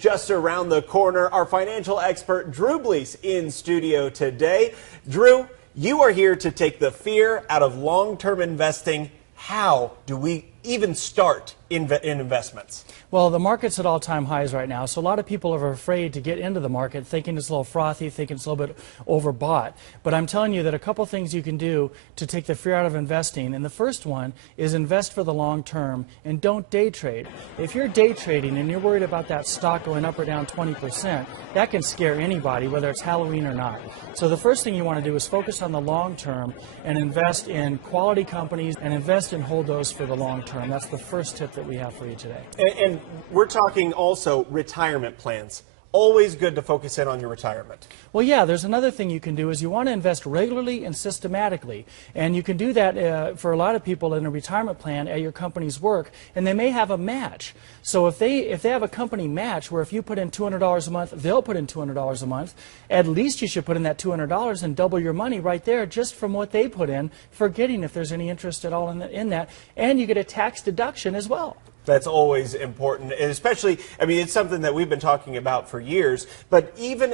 Just around the corner, our financial expert, Drew Blease, in studio today. Drew, you are here to take the fear out of long-term investing. How do we even start in investments? Well, the market's at all-time highs right now, so a lot of people are afraid to get into the market, thinking it's a little frothy, thinking it's a little bit overbought. But I'm telling you that a couple things you can do to take the fear out of investing, and the first one is invest for the long term and don't day trade. If you're day trading and you're worried about that stock going up or down 20%, that can scare anybody, whether it's Halloween or not. So the first thing you want to do is focus on the long term and invest in quality companies and invest and hold those for the long term. That's the first tip that we have for you today. And we're talking also retirement plans. Always good to focus in on your retirement. Well, yeah, there's another thing you can do is you want to invest regularly and systematically. And you can do that for a lot of people in a retirement plan at your company's work, and they may have a match. So if they have a company match where if you put in $200 a month, they'll put in $200 a month, at least you should put in that $200 and double your money right there just from what they put in, forgetting if there's any interest at all in that. And you get a tax deduction as well. That's always important, and especially, I mean, it's something that we've been talking about for years, but even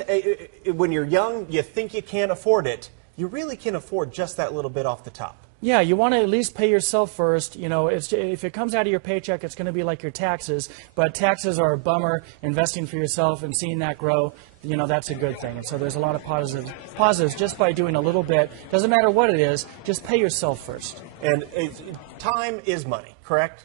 when you're young, you think you can't afford it, you really can afford just that little bit off the top. Yeah, you want to at least pay yourself first. You know, if it comes out of your paycheck, it's going to be like your taxes, but taxes are a bummer. Investing for yourself and seeing that grow, you know, that's a good thing. And so there's a lot of positives just by doing a little bit. Doesn't matter what it is, just pay yourself first. And time is money, correct?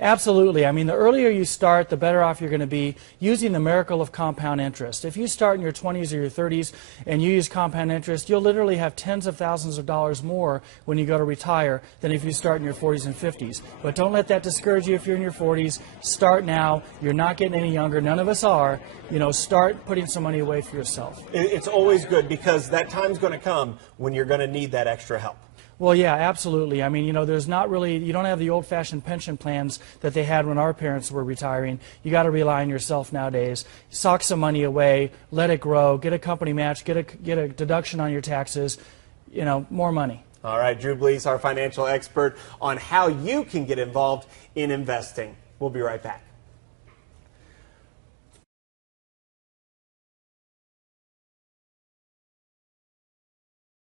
Absolutely. I mean, the earlier you start, the better off you're going to be using the miracle of compound interest. If you start in your 20s or your 30s and you use compound interest, you'll literally have tens of thousands of dollars more when you go to retire than if you start in your 40s and 50s. But don't let that discourage you if you're in your 40s. Start now. You're not getting any younger. None of us are. You know, start putting some money away for yourself. It's always good because that time's going to come when you're going to need that extra help. Well, yeah, absolutely. I mean, you know, there's not really, you don't have the old-fashioned pension plans that they had when our parents were retiring. You got to rely on yourself nowadays. Sock some money away, let it grow, get a company match, get a deduction on your taxes, you know, more money. All right, Drew Blease, our financial expert on how you can get involved in investing. We'll be right back.